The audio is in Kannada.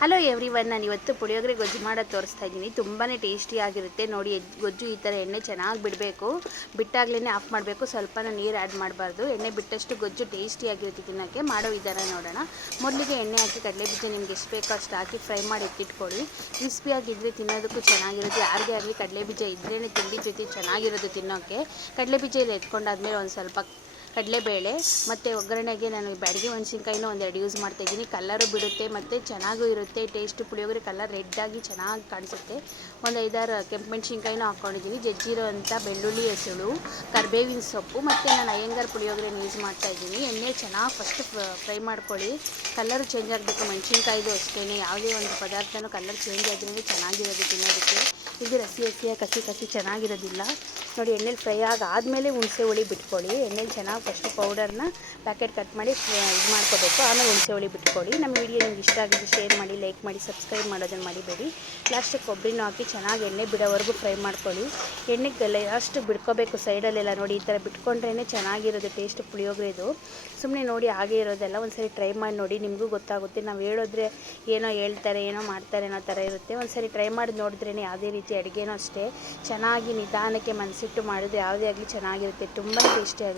ಹಲೋ ಎವ್ರಿವನ್, ನಾನು ಇವತ್ತು ಪುಳಿಯೋಗರೆ ಗೊಜ್ಜು ಮಾಡೋದು ತೋರಿಸ್ತಾ ಇದ್ದೀನಿ. ತುಂಬಾ ಟೇಸ್ಟಿಯಾಗಿರುತ್ತೆ. ನೋಡಿ, ಗೊಜ್ಜು ಈ ಥರ ಎಣ್ಣೆ ಚೆನ್ನಾಗಿ ಬಿಡಬೇಕು. ಬಿಟ್ಟಾಗ್ಲೇ ಆಫ್ ಮಾಡಬೇಕು. ಸ್ವಲ್ಪನೂ ನೀರು ಆ್ಯಡ್ ಮಾಡಬಾರ್ದು. ಎಣ್ಣೆ ಬಿಟ್ಟಷ್ಟು ಗೊಜ್ಜು ಟೇಸ್ಟಿಯಾಗಿರುತ್ತೆ. ತಿನ್ನೋಕ್ಕೆ ಮಾಡೋ ವಿಧಾನ ನೋಡೋಣ. ಮೊದಲಿಗೆ ಎಣ್ಣೆ ಹಾಕಿ ಕಡಲೆಬೀಜ ನಿಮ್ಗೆ ಎಷ್ಟು ಬೇಕೋ ಅಷ್ಟು ಹಾಕಿ ಫ್ರೈ ಮಾಡಿ ಎತ್ತಿಟ್ಕೊಳ್ಳಿ. ಕ್ರಿಸ್ಪಿಯಾಗಿದ್ದರೆ ತಿನ್ನೋದಕ್ಕೂ ಚೆನ್ನಾಗಿರುತ್ತೆ. ಯಾರಿಗೇ ಆಗಲಿ ಕಡಲೆಬೀಜ ಇದ್ರೇ ತಿಂಡಿ ಜೊತೆ ಚೆನ್ನಾಗಿರೋದು ತಿನ್ನೋಕ್ಕೆ. ಕಡಲೆಬೀಜ ಎಲ್ಲ ಎತ್ಕೊಂಡಾದ್ಮೇಲೆ ಒಂದು ಸ್ವಲ್ಪ ಕಡಲೆಬೇಳೆ ಮತ್ತು ಒಗ್ಗರಣೆಗೆ ನಾನು ಬ್ಯಾಡಗಿ ಮೆಣಸಿನ್ಕಾಯಿನ ಒಂದೆರಡು ಯೂಸ್ ಮಾಡ್ತಾಯಿದ್ದೀನಿ. ಕಲ್ಲರು ಬಿಡುತ್ತೆ ಮತ್ತು ಚೆನ್ನಾಗೂ ಇರುತ್ತೆ. ಟೇಸ್ಟ್ ಪುಳಿಯೋಗರೆ ಕಲರ್ ರೆಡ್ಡಾಗಿ ಚೆನ್ನಾಗಿ ಕಾಣಿಸುತ್ತೆ. ಒಂದು 5-6 ಕೆಂಪು ಮೆಣಸಿನ್ಕಾಯಿನೂ ಹಾಕ್ಕೊಂಡಿದ್ದೀನಿ. ಜಜ್ಜಿರೋ ಅಂಥ ಬೆಳ್ಳುಳ್ಳಿ ಹೆಸಳು, ಕರಿಬೇವಿನ ಸೊಪ್ಪು ಮತ್ತು ನಾನು ಅಯ್ಯಂಗಾರ್ ಪುಳಿಯೋಗರೆನ ಯೂಸ್ ಮಾಡ್ತಾಯಿದ್ದೀನಿ. ಎಣ್ಣೆ ಚೆನ್ನಾಗಿ ಫಸ್ಟ್ ಫ್ರೈ ಮಾಡ್ಕೊಳ್ಳಿ. ಕಲರ್ ಚೇಂಜ್ ಆಗಬೇಕು. ಮೆಣಸಿನ್ಕಾಯಿದು ಅಷ್ಟೇ, ಯಾವುದೇ ಒಂದು ಪದಾರ್ಥನೂ ಕಲರ್ ಚೇಂಜ್ ಆಗಿದ್ರೆ ಚೆನ್ನಾಗಿರೋದು ತಿನ್ನೋದಕ್ಕೆ. ಇದು ಹಸಿ ಕಸಿ ಚೆನ್ನಾಗಿರೋದಿಲ್ಲ. ನೋಡಿ, ಎಣ್ಣೆಲಿ ಫ್ರೈ ಆದಮೇಲೆ ಹುಣಸೆ ಹುಳಿ ಬಿಟ್ಕೊಳ್ಳಿ. ಎಣ್ಣೆಲಿ ಚೆನ್ನಾಗಿ ಫಸ್ಟು ಪೌಡರ್ನ ಪ್ಯಾಕೆಟ್ ಕಟ್ ಮಾಡಿ ಇದು ಮಾಡ್ಕೋಬೇಕು. ಆಮೇಲೆ ಹುಣಸೆ ಹುಳಿ ಬಿಟ್ಕೊಳ್ಳಿ. ನಮ್ಮ ವಿಡಿಯೋ ನಿಮ್ಗೆ ಇಷ್ಟ ಆಗಿದ್ದು ಶೇರ್ ಮಾಡಿ, ಲೈಕ್ ಮಾಡಿ, ಸಬ್ಸ್ಕ್ರೈಬ್ ಮಾಡೋದನ್ನು ಮರಿಬೇಡಿ. ಲಾಸ್ಟಿಗೆ ಕೊಬ್ಬರಿನೂ ಹಾಕಿ ಚೆನ್ನಾಗಿ ಎಣ್ಣೆ ಬಿಡೋವರೆಗೂ ಫ್ರೈ ಮಾಡ್ಕೊಳ್ಳಿ. ಎಣ್ಣೆಗೆ ಅಷ್ಟು ಬಿಡ್ಕೋಬೇಕು ಸೈಡಲ್ಲೆಲ್ಲ. ನೋಡಿ, ಈ ಥರ ಬಿಟ್ಕೊಂಡ್ರೇ ಚೆನ್ನಾಗಿರೋದು ಟೇಸ್ಟ್ ಪುಳಿಯೋಗರೆದು. ಸುಮ್ಮನೆ ನೋಡಿ ಹಾಗೆ ಇರೋದೆಲ್ಲ ಒಂದ್ಸರಿ ಟ್ರೈ ಮಾಡಿ ನೋಡಿ, ನಿಮಗೂ ಗೊತ್ತಾಗುತ್ತೆ. ನಾವು ಹೇಳಿದ್ರೆ ಏನೋ ಹೇಳ್ತಾರೆ, ಏನೋ ಮಾಡ್ತಾರೆ ಅನ್ನೋ ಥರ ಇರುತ್ತೆ. ಒಂದ್ಸರಿ ಟ್ರೈ ಮಾಡಿ ನೋಡಿದ್ರೇ ಯಾವುದೇ ರೀತಿ ಅಡುಗೆನೂ ಅಷ್ಟೇ ಚೆನ್ನಾಗಿ ನಿಧಾನಕ್ಕೆ ಮನಸ್ಸಿಟ್ಟು ಮಾಡಿದ್ರೆ ಯಾವುದೇ ಆಗಲಿ ಚೆನ್ನಾಗಿರುತ್ತೆ. ತುಂಬಾ ಟೇಸ್ಟಿಯಾಗಿರುತ್ತೆ.